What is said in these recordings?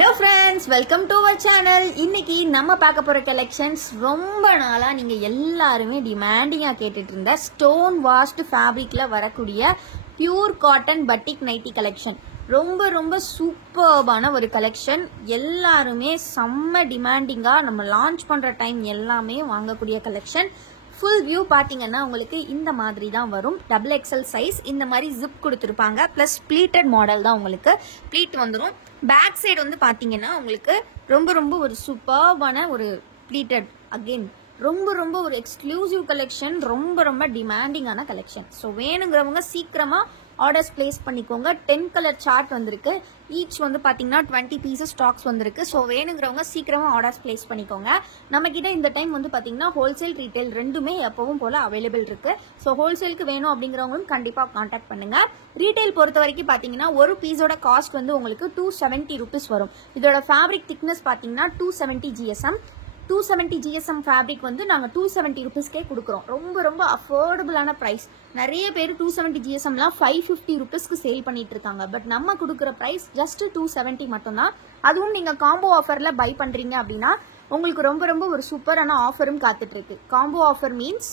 Hello friends, welcome to our channel. இன்னைக்கு நம்ம பார்க்க போற கலெக்ஷன்ஸ் ரொம்ப நாளா நீங்க எல்லாரும் டிமாண்டிங்கா கேட்டுட்டு இருந்த ஸ்டோன் வாஷ்ட் ஃபேப்ரிக்ல வரக்கூடிய பியூர் காட்டன் பட்டிக் நைட்டி கலெக்ஷன். ரொம்ப சூப்பர்பான ஒரு கலெக்ஷன். எல்லாருமே செம்ம டிமாண்டிங்கா நம்ம லான்ச் பண்ற டைம் எல்லாமே வாங்கக்கூடிய கலெக்ஷன். ஃபுல் வியூ பாத்தீங்கன்னா உங்களுக்கு இந்த மாதிரி தான் வரும். டபுள் எக்ஸல் சைஸ் இந்த மாதிரி ஜிப் கொடுத்துருப்பாங்க. பிளஸ் ப்ளீட்டட் மாடல் தான் உங்களுக்கு ப்ளீட் வந்துடும். பேக் சைடு வந்து பாத்தீங்கன்னா உங்களுக்கு ரொம்ப ஒரு சூப்பர்பான ஒரு ப்ளீட்டட் அகெயின் ரொம்ப ஒரு எக்ஸ்க்ளூசிவ் கலெக்ஷன். ரொம்ப டிமாண்டிங்கான கலெக்ஷன். ஸோ வேணுங்கிறவங்க சீக்கிரமா ஆர்டர்ஸ் பிளேஸ் பண்ணிக்கோங்க. 10 கலர் சார்ட் வந்திருக்கு. ஈச் வந்து பாத்தீங்கன்னா 20 பீசஸ் ஸ்டாக்ஸ் வந்திருக்கு. ஸோ வேணுங்கிறவங்க சீக்கிரமா ஆர்டர்ஸ் பிளேஸ் பண்ணிக்கோங்க. நம்ம கிட்ட இந்த டைம் வந்து பாத்தீங்கன்னா ஹோல்சேல் ரீட்டைல் ரெண்டுமே எப்பவும் போல அவைலபிள் இருக்கு. ஸோ ஹோல்சேலுக்கு வேணும் அப்படிங்கிறவங்களும் கண்டிப்பா கான்டாக்ட் பண்ணுங்க. ரீட்டைல் பொறுத்த வரைக்கும் பாத்தீங்கன்னா ஒரு பீஸோட காஸ்ட் வந்து உங்களுக்கு 270 ருபீஸ் வரும். இதோட ஃபேப்ரிக் திக்னஸ் பாத்தீங்கன்னா 270 GSM. 270 GSM ஃபேப்ரிக் வந்து நாங்க 270 ருபீஸ்க்கே கொடுக்குறோம். ரொம்ப அஃபோர்டபுளான பிரைஸ். நிறைய பேர் 270 GSMலாம் 550 ருபீஸ்க்கு சேல் பண்ணிட்டு இருக்காங்க. பட் நம்ம கொடுக்குற பிரைஸ் ஜஸ்ட் 270 மட்டும்தான். அதுவும் நீங்க காம்போ ஆஃபர்ல பை பண்றீங்க அப்படின்னா உங்களுக்கு ரொம்ப ஒரு சூப்பரான ஆஃபரும் காத்துட்டு இருக்கு. காம்போ ஆஃபர் மீன்ஸ்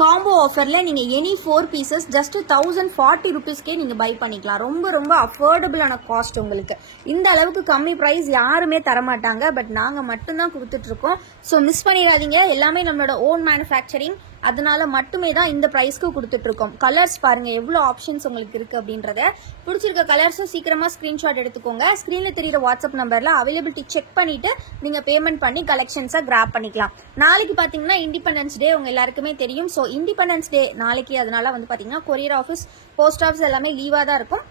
காம்போ ஆஃபர்ல நீங்க எனி 4 பீசஸ் ஜஸ்ட் 1040 ருபீஸ்க்கே நீங்க பை பண்ணிக்கலாம். ரொம்ப அஃபோர்டபுளான காஸ்ட். உங்களுக்கு இந்த அளவுக்கு கம்மி பிரைஸ் யாருமே தரமாட்டாங்க. பட் நாங்க மட்டும்தான் கொடுத்துட்டு இருக்கோம். ஸோ மிஸ் பண்ணிடாதீங்க. எல்லாமே நம்மளோட ஓன் மேனுஃபேக்சரிங். அதனால மட்டுமே தான் இந்த பிரைஸ்க்கு கொடுத்துட்டு இருக்கோம். கலர்ஸ் பாருங்க எவ்வளவு ஆப்ஷன்ஸ் உங்களுக்கு இருக்கு அப்படின்றத. பிடிச்சிருக்க கலர்ஸும் சீக்கிரமா ஸ்கிரீன்ஷாட் எடுத்துக்கோங்க. ஸ்கிரீன்ல தெரியுற வாட்ஸ்அப் நம்பர்ல அவைலபிலிட்டி செக் பண்ணிட்டு நீங்க பேமெண்ட் பண்ணி கலெக்ஷன்ஸை கிராப் பண்ணிக்கலாம். நாளைக்கு பாத்தீங்கன்னா இண்டிபெண்டன்ஸ் டே உங்க எல்லாருக்குமே தெரியும். ஸோ இண்டிபெண்டன்ஸ் டே நாளைக்கு. அதனால வந்து பாத்தீங்கன்னா கொரியர் ஆஃபீஸ், போஸ்ட் ஆஃபீஸ் எல்லாமே லீவா தான் இருக்கும்.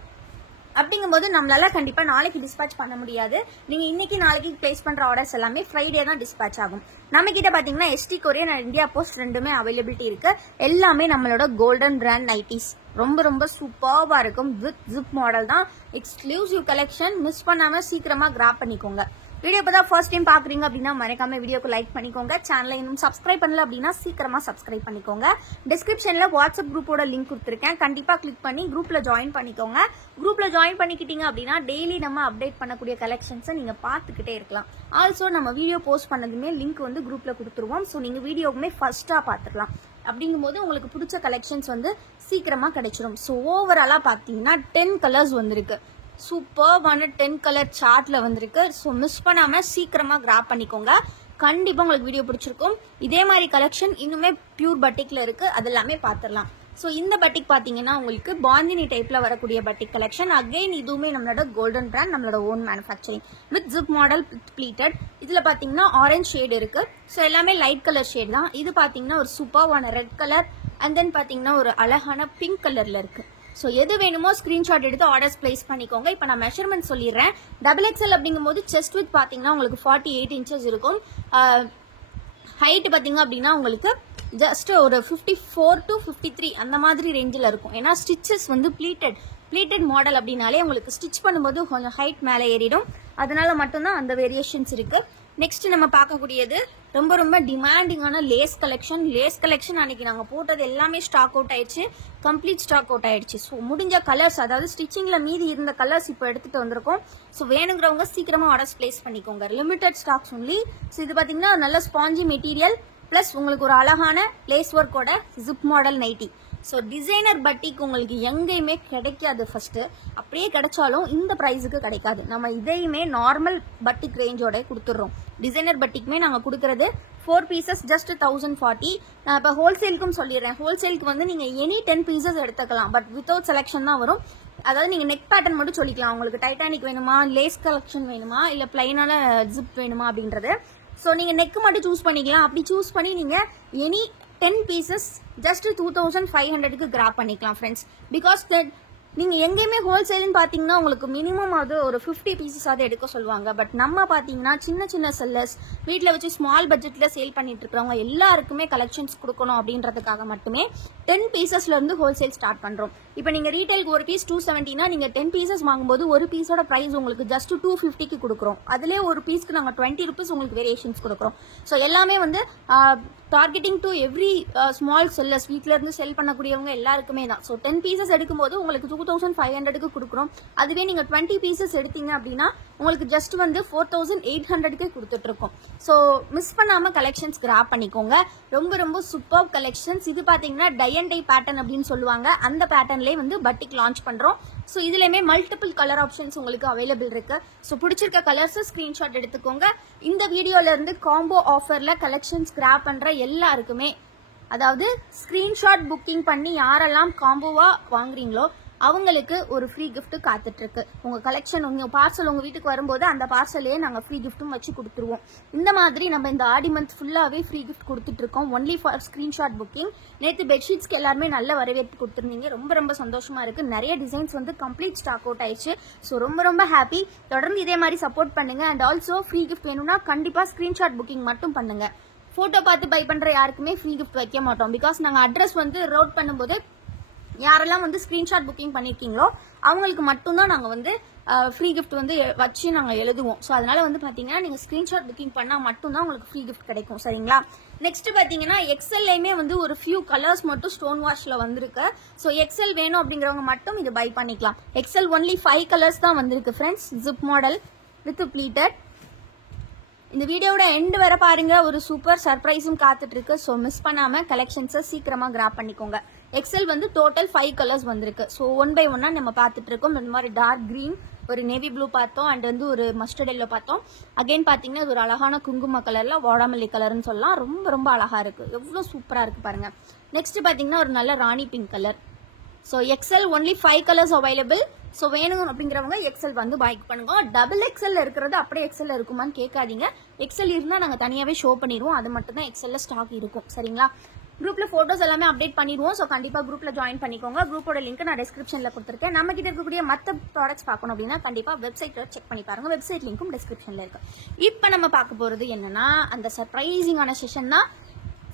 அப்படிங்கும்போது நம்மளால கண்டிப்பா நாளைக்கு டிஸ்பேச் பண்ண முடியாது. நீங்க இன்னைக்கு நாளைக்கு பிளேஸ் பண்ற ஆர்டர்ஸ் எல்லாமே ஃப்ரைடே தான் டிஸ்பேச் ஆகும். நம்ம கிட்ட பாத்தீங்கன்னா ST courier and India post ரெண்டுமே அவைலபிலிட்டி இருக்கு. எல்லாமே நம்மளோட கோல்டன் பிராண்ட் நைட்டிஸ். ரொம்ப சூப்பர்வா இருக்கும். வித் ஜிப் மாடல் தான். Exclusive collection. மிஸ் பண்ணாம சீக்கிரமா கிராப் பண்ணிக்கோங்க. வீடியோ இப்பதான் ஃபர்ஸ்ட் டைம் பாக்குறீங்க அப்படின்னா மறக்காம வீடியோக்கு லைக் பண்ணிக்கோங்க. சேனலை இன்னும் சப்ஸ்கிரைப் பண்ணல அப்படின்னா சீக்கிரமா சப்ஸ்கிரைப் பண்ணிக்கோங்க. டிஸ்கிரிப்ஷன்ல வாட்ஸ்அப் குரூப்போட லிங்க் கொடுத்துருக்கேன். கண்டிப்பா கிளிக் பண்ணி குரூப்ல ஜாயின் பண்ணிக்கோங்க. குரூப்ல ஜாயின் பண்ணிக்கிட்டீங்க அப்படின்னா டெய்லி நம்ம அப்டேட் பண்ணக்கூடிய கலெக்ஷன்ஸை நீங்க பாத்துக்கிட்டே இருக்கலாம். ஆல்சோ நம்ம வீடியோ போஸ்ட் பண்ணதுமே லிங்க் வந்து குரூப்ல கொடுத்துருவோம். ஸோ நீங்க வீடியோவுமே ஃபர்ஸ்டா பாத்துக்கலாம். அப்படிங்கும்போது உங்களுக்கு பிடிச்ச கலெக்ஷன்ஸ் வந்து சீக்கிரமா கிடைச்சிடும். ஸோ ஓவராலா பாத்தீங்கன்னா 10 கலர்ஸ் வந்திருக்கு. சூப்பர்வான 10 கலர் சார்ட்ல வந்திருக்கு. ஸோ மிஸ் பண்ணாம சீக்கிரமா கிராப் பண்ணிக்கோங்க. கண்டிப்பா உங்களுக்கு வீடியோ பிடிச்சிருக்கும். இதே மாதிரி கலெக்ஷன் இன்னுமே பியூர் பட்டிக்ல இருக்கு. அது எல்லாமே பாத்திரலாம். ஸோ இந்த பட்டிக் பாத்தீங்கன்னா உங்களுக்கு பாந்தினி டைப்ல வரக்கூடிய பட்டிக் கலெக்ஷன். அகைன் இதுவுமே நம்மளோட கோல்டன் பிராண்ட், நம்மளோட own manufacturing with zip model pleated. இதுல பாத்தீங்கன்னா ஆரஞ்சு ஷேட் இருக்கு. ஸோ எல்லாமே லைட் கலர் ஷேட் தான். இது பாத்தீங்கன்னா ஒரு சூப்பர்வான ரெட் கலர் அண்ட் தென் பாத்தீங்கன்னா ஒரு அழகான பிங்க் கலர்ல இருக்கு. ஸோ எது வேணுமோ ஸ்கிரீன்ஷாட் எடுத்து ஆர்டர்ஸ் பிளேஸ் பண்ணிக்கோங்க. இப்போ நான் மெஷர்மெண்ட் சொல்லிடுறேன். டபுள் எக்ஸ்எல் அப்படிங்கும் போது செஸ்ட் வித் பாத்தீங்கன்னா உங்களுக்கு 48 இன்ச்சஸ் இருக்கும். ஹைட் பாத்தீங்க அப்படின்னா உங்களுக்கு ஜஸ்ட் ஒரு 54 to 53 அந்த மாதிரி ரேஞ்சில் இருக்கும். ஏன்னா ஸ்டிச்சஸ் வந்து ப்ளீட்டட் மாடல் அப்படின்னாலே உங்களுக்கு ஸ்டிச் பண்ணும்போது கொஞ்சம் ஹைட் மேலே ஏறிடும். அதனால மட்டும்தான் அந்த வேரியேஷன்ஸ் இருக்கு. நெக்ஸ்ட் நம்ம பார்க்கக்கூடியது ரொம்ப டிமாண்டிங்கான லேஸ் கலெக்ஷன். அன்னைக்கு நாங்க போட்டது எல்லாமே ஸ்டாக் அவுட் ஆயிடுச்சு. கம்ப்ளீட் ஸ்டாக் அவுட் ஆயிடுச்சு. ஸோ முடிஞ்ச கலர்ஸ், அதாவது ஸ்டிச்சிங்ல மீதி இருந்த கலர்ஸ் இப்போ எடுத்துட்டு வந்திருக்கோம். ஸோ வேணுங்கிறவங்க சீக்கிரமா ஆர்டர்ஸ் பிளேஸ் பண்ணிக்கோங்க. Limited stocks only. ஸோ இது பாத்தீங்கன்னா நல்ல ஸ்பாஞ்சி மெட்டீரியல் பிளஸ் உங்களுக்கு ஒரு அழகான லேஸ் ஒர்க்கோட zip model nighty. So designer batik உங்களுக்கு எங்கேயுமே கிடைக்காது. ஃபர்ஸ்ட் அப்படியே கிடைச்சாலும் இந்த ப்ரைஸுக்கு கிடைக்காது. நம்ம இதையுமே நார்மல் பட்டிக் ரேஞ்சோட கொடுத்துட்றோம். டிசைனர் பட்டிக்குமே நாங்கள் கொடுக்கறது 4 பீசஸ் ஜஸ்ட் 1040. நான் இப்போ ஹோல்சேலுக்கும் சொல்லிடுறேன். ஹோல்சேலுக்கு வந்து நீங்க எனி 10 பீசஸ் எடுத்துக்கலாம். பட் வித்தவுட் செலெக்ஷன் தான் வரும். அதாவது நீங்க நெக் பேட்டர்ன் மட்டும் சொல்லிக்கலாம். உங்களுக்கு டைட்டானிக் வேணுமா, லேஸ் கலெக்ஷன் வேணுமா, இல்ல பிளைனான ஜிப் வேணுமா அப்படின்றது. ஸோ நீங்க நெக் மட்டும் சூஸ் பண்ணிக்கலாம். அப்படி சூஸ் பண்ணி நீங்க எனி 10 பீசஸ் ஜஸ்ட் 2500க்கு கிராப் பண்ணிக்கலாம் ஃப்ரெண்ட்ஸ். பிகாஸ் நீங்க எங்கேயுமே ஹோல்சேல்னு பாத்தீங்கன்னா உங்களுக்கு மினிமம் அது ஒரு 50 பீசஸ் ஆகுது எடுக்க சொல்லுவாங்க. பட் நம்ம பாத்தீங்கன்னா சின்ன செல்லர்ஸ் வீட்டில் வச்சு ஸ்மால் பட்ஜெட்ல சேல் பண்ணிட்டு இருக்கிறவங்க எல்லாருக்குமே கலெக்ஷன்ஸ் கொடுக்கணும் அப்படின்றதுக்காக மட்டுமே 10 பீசஸ்ல இருந்து ஹோல்சேல் ஸ்டார்ட் பண்றோம். இப்போ நீங்க ரீட்டைலுக்கு ஒரு பீஸ் 270னா நீங்க 10 பீசஸ் வாங்கும்போது ஒரு பீஸோட பிரைஸ் உங்களுக்கு ஜஸ்ட் 250க்கு கொடுக்குறோம். அதுலேயே ஒரு பீஸ்க்கு நாங்க 20 ருபீஸ் உங்களுக்கு வேரியேஷன்ஸ் கொடுக்குறோம். ஸோ எல்லாமே வந்து targeting to every small sellers, வீட்டில இருந்து செல் பண்ணக்கூடியவங்க எல்லாருக்குமே தான். ஸோ 10 பீசஸ் எடுக்கும்போது உங்களுக்கு 2500க்கு கொடுக்குறோம். அதுவே நீங்க 20 பீசஸ் எடுத்தீங்க அப்படின்னா உங்களுக்கு ஜஸ்ட் வந்து 4800க்கே கொடுத்துட்டு இருக்கோம். ஸோ மிஸ் பண்ணாம கலெக்ஷன்ஸ் கிராப் பண்ணிக்கோங்க. ரொம்ப ரொம்ப சூப்பர் கலெக்ஷன்ஸ். இது பாத்தீங்கன்னா டை அண்ட் டை பேட்டர்ன் அப்படின்னு சொல்லுவாங்க. அந்த பேட்டர்ன்லேயே வந்து பட்டிக் லான்ச் பண்றோம். ஸோ இதுலயுமே மல்டிபிள் கலர் ஆப்ஷன்ஸ் உங்களுக்கு அவைலபிள் இருக்கு. ஸோ பிடிச்சிருக்க கலர்ஸ் ஸ்கிரீன்ஷாட் எடுத்துக்கோங்க. இந்த வீடியோல இருந்து காம்போ ஆஃபர்ல கலெக்ஷன்ஸ் கிராப் பண்ற எல்லாருக்குமே, அதாவது ஸ்கிரீன்ஷாட் புக்கிங் பண்ணி யாரெல்லாம் காம்போவா வாங்குறீங்களோ அவங்களுக்கு ஒரு ஃப்ரீ கிஃப்ட் காத்துட்டு இருக்கு. உங்க கலெக்ஷன் உங்க பார்சல் உங்க வீட்டுக்கு வரும்போது அந்த பார்சலையே நாங்க ஃப்ரீ கிஃப்ட்டும் வச்சு கொடுத்துருவோம். இந்த மாதிரி நம்ம இந்த ஆடி மந்த் ஃபுல்லாவே ஃப்ரீ கிஃப்ட் கொடுத்துட்டு இருக்கோம். Only for screenshot booking. நேற்று பெட்ஷீட்ஸ்க்கு எல்லாருமே நல்ல வரவேற்பு கொடுத்துருந்தீங்க. ரொம்ப ரொம்ப சந்தோஷமா இருக்கு. நிறைய டிசைன்ஸ் வந்து கம்ப்ளீட் ஸ்டாக் அவுட் ஆயிடுச்சு. ஸோ ரொம்ப ரொம்ப ஹாப்பி. தொடர்ந்து இதே மாதிரி சப்போர்ட் பண்ணுங்க. அண்ட் ஆல்சோ ஃப்ரீ கிஃப்ட் வேணும்னா கண்டிப்பா ஸ்கிரீன்ஷாட் புக்கிங் மட்டும் பண்ணுங்க. போட்டோ பார்த்து பை பண்ற யாருக்குமே ஃப்ரீ கிஃப்ட் வைக்க மாட்டோம். பிகாஸ் நாங்க அட்ரஸ் வந்து ரோட் பண்ணும்போது யாரெல்லாம் வந்து ஸ்கிரீன்ஷாட் புக்கிங் பண்ணிருக்கீங்களோ அவங்களுக்கு மட்டும்தான் நாங்க வந்து ஃப்ரீ கிஃப்ட் வந்து வச்சு நாங்க எழுதுவோம். ஸோ அதனால வந்து பாத்தீங்கன்னா நீங்க ஸ்கிரீன்ஷாட் புக்கிங் பண்ணா மட்டும்தான் உங்களுக்கு ஃப்ரீ கிஃப்ட் கிடைக்கும். சரிங்களா? நெக்ஸ்ட் பாத்தீங்கன்னா எக்ஸல்லையுமே வந்து ஒரு ஃபியூ கலர்ஸ் மட்டும் ஸ்டோன் வாஷ்ல வந்திருக்கு. ஸோ எக்ஸல் வேணும் அப்படிங்கிறவங்க மட்டும் இது பை பண்ணிக்கலாம். எக்ஸல் ஒன்லி 5 கலர்ஸ் தான் வந்திருக்கு friends. Zip model with pleated. இந்த வீடியோட எண்ட் வர பாருங்க. ஒரு சூப்பர் சர்ப்ரைஸும் காத்துட்டு இருக்கு. ஸோ மிஸ் பண்ணாம கலெக்ஷன்ஸை சீக்கிரமா கிராப் பண்ணிக்கோங்க. எக்ஸல் வந்து டோட்டல் 5 கலர்ஸ் வந்திருக்கு. ஸோ 1 by 1 நம்ம பார்த்துட்டு இருக்கோம். இந்த மாதிரி டார்க் கிரீன், ஒரு நேவி ப்ளூ பார்த்தோம், அண்ட் வந்து ஒரு மஸ்டர்ட் எல்லோ பார்த்தோம். அகைன் பாத்தீங்கன்னா இது ஒரு அழகான குங்கும கலர்ல வாடாமல்லி கலர்னு சொல்லலாம். ரொம்ப ரொம்ப அழகா இருக்கு. எவ்வளவு சூப்பரா இருக்கு பாருங்க. நெக்ஸ்ட் பாத்தீங்கன்னா ஒரு நல்ல Rani pink colour. So Excel only 5 colours available. So வேணும் அப்படிங்கிறவங்க எக்ஸல் வந்து பை பண்ணுங்க. டபுள் எக்ஸல் இருக்கிறது அப்படியே எக்ஸல் இருக்குமான்னு கேட்காதீங்க. எக்ஸல் இருந்தால் நாங்கள் தனியாகவே ஷோ பண்ணிடுவோம். அது மட்டும் தான் எக்ஸல்ல ஸ்டாக் இருக்கும். சரிங்களா? குரூப்ல போட்டோஸ் எல்லாமே அப்டேட் பண்ணிடுவோம். ஸோ கண்டிப்பா குரூப்ல ஜாயின் பண்ணிக்கோங்க. குரூப்போட லிங்க் நான் டிஸ்கிரிப்ஷன்ல கொடுத்துருக்கேன். நம்ம கிட்ட இருக்கக்கூடிய மற்ற ப்ராடக்ட்ஸ் பார்க்கணும் அப்படின்னா கண்டிப்பா வெப்சைட்ல செக் பண்ணி பாருங்க. வெப்சைட் லிங்க்கும் டிஸ்கிரிப்ஷன்ல இருக்கு. இப்போ நம்ம பார்க்க போறது என்னன்னா அந்த சர்ப்ரைசிங்கான செஷன் தான்.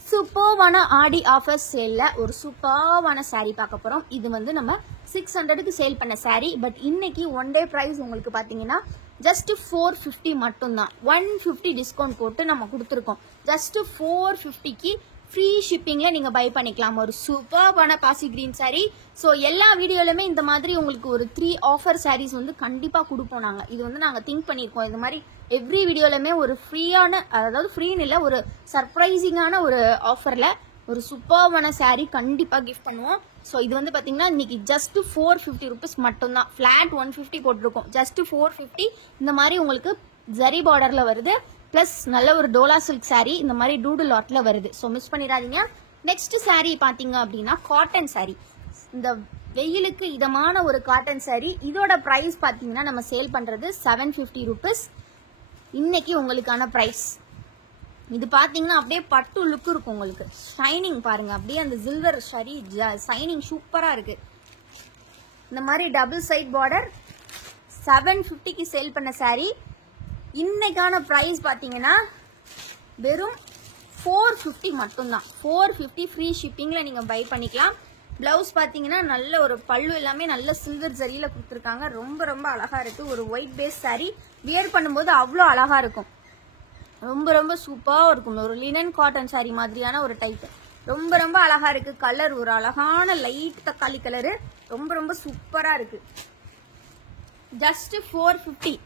சூப்பர்வான ஆடி ஆஃபர் சேல்ல ஒரு சூப்பர்வான சாரீ பார்க்க போறோம். இது வந்து நம்ம 600க்கு சேல் பண்ண சாரீ. பட் இன்னைக்கு ஒன் டே பிரைஸ் உங்களுக்கு பாத்தீங்கன்னா ஜஸ்ட் 450 மட்டும்தான். 150 டிஸ்கவுண்ட் போட்டு நம்ம கொடுத்துருக்கோம். ஜஸ்ட் 450க்கு ஃப்ரீ ஷிப்பிங்ல நீங்க பை பண்ணிக்கலாம். ஒரு சூப்பர்வான பாசி கிரீன் சாரீ. ஸோ எல்லா வீடியோலுமே இந்த மாதிரி உங்களுக்கு ஒரு 3 ஆஃபர் சாரீஸ் வந்து கண்டிப்பா கொடுப்போம். நாங்க இது வந்து நாங்க திங்க் பண்ணிருக்கோம். இந்த மாதிரி எவ்ரி வீடியோலுமே ஒரு ஃப்ரீயான, அதாவது ஃப்ரீன்னு இல்லை, ஒரு சர்ப்ரைசிங்கான ஒரு ஆஃபர்ல ஒரு சூப்பர்வான சாரீ கண்டிப்பா கிஃப்ட் பண்ணுவோம். ஸோ இது வந்து பாத்தீங்கன்னா இன்னைக்கு ஜஸ்ட் 450 ருபீஸ் மட்டும்தான். ஃபிளாட் 150 போட்டிருக்கோம். ஜஸ்ட் 450. இந்த மாதிரி உங்களுக்கு ஜரி பார்டர்ல வருது. பிளஸ் நல்ல ஒரு டோலா சில்க் சாரீ இந்த மாதிரி டூடு லாட்ல வருது. ஸோ மிஸ் பண்ணிடாதீங்க. நெக்ஸ்ட் சாரீ பாத்தீங்க அப்படின்னா காட்டன் சாரீ. இந்த வெயிலுக்கு இதமான ஒரு காட்டன் சாரீ. இதோட பிரைஸ் பாத்தீங்கன்னா நம்ம சேல் பண்றது 750 ருபீஸ். இன்னைக்கு உங்களுக்கான பிரைஸ் இது பாத்தீங்கன்னா அப்படியே பட்டு லுக் இருக்கும். உங்களுக்கு ஷைனிங் பாருங்க. அப்படியே அந்த சில்வர் சாரீ ஷைனிங் சூப்பரா இருக்கு. இந்த மாதிரி டபுள் சைட் பார்டர் 750க்கு சேல் பண்ண சாரீ. இன்னைக்கான பிரைஸ் பாத்தீங்கன்னா வெறும் 450 மட்டும்தான். 450 ஃப்ரீ ஷிப்பிங்ல நீங்க பை பண்ணிக்கலாம். பிளவுஸ் பாத்தீங்கன்னா நல்ல ஒரு பல்லு எல்லாமே நல்ல சில்வர் ஜரியில கொடுத்துருக்காங்க. ரொம்ப ரொம்ப அழகா இருக்கு. ஒரு ஒயிட் பேஸ் சாரீ வியர் பண்ணும்போது அவ்வளோ அழகா இருக்கும். ரொம்ப ரொம்ப சூப்பரா இருக்கும். ஒரு லினன் காட்டன் சாரீ மாதிரியான ஒரு டைப். ரொம்ப ரொம்ப அழகா இருக்கு. கலர் ஒரு அழகான லைட் தக்காளி கலரு. ரொம்ப ரொம்ப சூப்பரா இருக்கு. ஜஸ்ட் 450.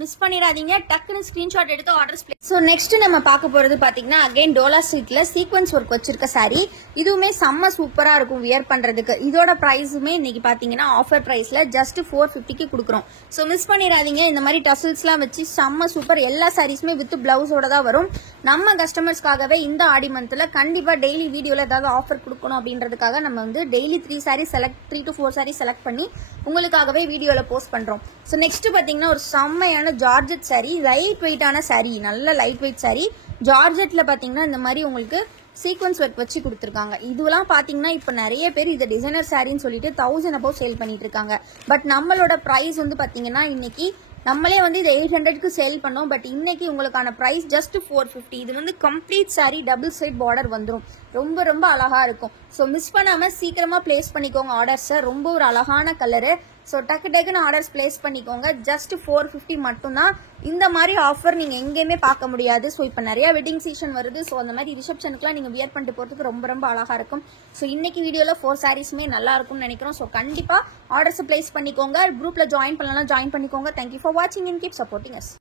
மிஸ் பண்ணிடாதீங்க. டக்குன்னு ஸ்கிரீன்ஷாட் எடுத்து ஆர்டர்ஸ் பிளேஸ். ஸோ நெக்ஸ்ட் நம்ம பார்க்க போறது பாத்தீங்கன்னா அகைன் டோலா சில்க்ல சீக்வன்ஸ் ஒர்க் வச்சிருக்க சாரீ. இதுவுமே செம்ம சூப்பரா இருக்கும் வியர் பண்றதுக்கு. இதோட பிரைஸுமே இன்னைக்கு பாத்தீங்கன்னா ஆஃபர் பிரைஸ்ல ஜஸ்ட் 450க்கு கொடுக்குறோம். ஸோ மிஸ் பண்ணிடாதீங்க. இந்த மாதிரி டசல்ஸ்லாம் வச்சு செம்ம சூப்பர். எல்லா சாரீஸுமே வித் பிளவுஸோட தான் வரும். நம்ம கஸ்டமர்ஸ்க்காகவே இந்த ஆடி மந்த்ல கண்டிப்பா டெய்லி வீடியோல ஏதாவது ஆஃபர் கொடுக்கணும் அப்படின்றதுக்காக நம்ம வந்து டெய்லி 3 to 4 சாரீ செலக்ட் பண்ணி உங்களுக்காகவே வீடியோல போஸ்ட் பண்றோம். ஸோ நெக்ஸ்ட் பாத்தீங்கன்னா ஒரு செம்மையான ஜார்ஜெட் சாரீ. லைட் வெயிட்டான சாரீ. நல்ல லைட் வெயிட் சாரீ. ஜார்ஜெட்ல பாத்தீங்கன்னா இந்த மாதிரி உங்களுக்கு சீக்வன்ஸ் ஒர்க் வச்சு கொடுத்துருக்காங்க. இதுவெல்லாம் பாத்தீங்கன்னா இப்ப நிறைய பேர் இது டிசைனர் சாரின்னு சொல்லிட்டு 1000 above சேல் பண்ணிட்டு இருக்காங்க. பட் நம்மளோட பிரைஸ் வந்து பாத்தீங்கன்னா இன்னைக்கு நம்மளே வந்து இது 800க்கு சேல் பண்ணோம். பட் இன்னைக்கு உங்களுக்கான பிரைஸ் ஜஸ்ட் 450. இது வந்து complete sari double side border வந்துடும். ரொம்ப ரொம்ப அழகா இருக்கும். ஸோ மிஸ் பண்ணாம சீக்கிரமா பிளேஸ் பண்ணிக்கோங்க ஆர்டர்ஸை. ரொம்ப ஒரு அழகான கலரு. ஸோ டக்குன்னு ஆர்டர்ஸ் பிளேஸ் பண்ணிக்கோங்க. ஜஸ்ட் 450 மட்டும்தான். இந்த மாதிரி ஆஃபர் நீங்கள் எங்கேயுமே பார்க்க முடியாது. ஸோ இப்போ நிறைய வெட்டிங் சீசன் வருது. ஸோ அந்த மாதிரி ரிசப்ஷனுக்குலாம் நீங்கள் வியர் பண்ணிட்டு போகிறதுக்கு ரொம்ப ரொம்ப அழகாக இருக்கும். ஸோ இன்னைக்கு வீடியோவில் 4 சாரீஸுமே நல்லா இருக்கும்னு நினைக்கிறோம். ஸோ கண்டிப்பாக ஆர்டர்ஸ் பிளேஸ் பண்ணிக்கோங்க. குரூப்பில் ஜாயின் பண்ணலாம், ஜாயின் பண்ணிக்கோங்க. தேங்க்யூ ஃபார் வாட்சிங் அண்ட் கீப் சப்போர்ட்டிங் அஸ்.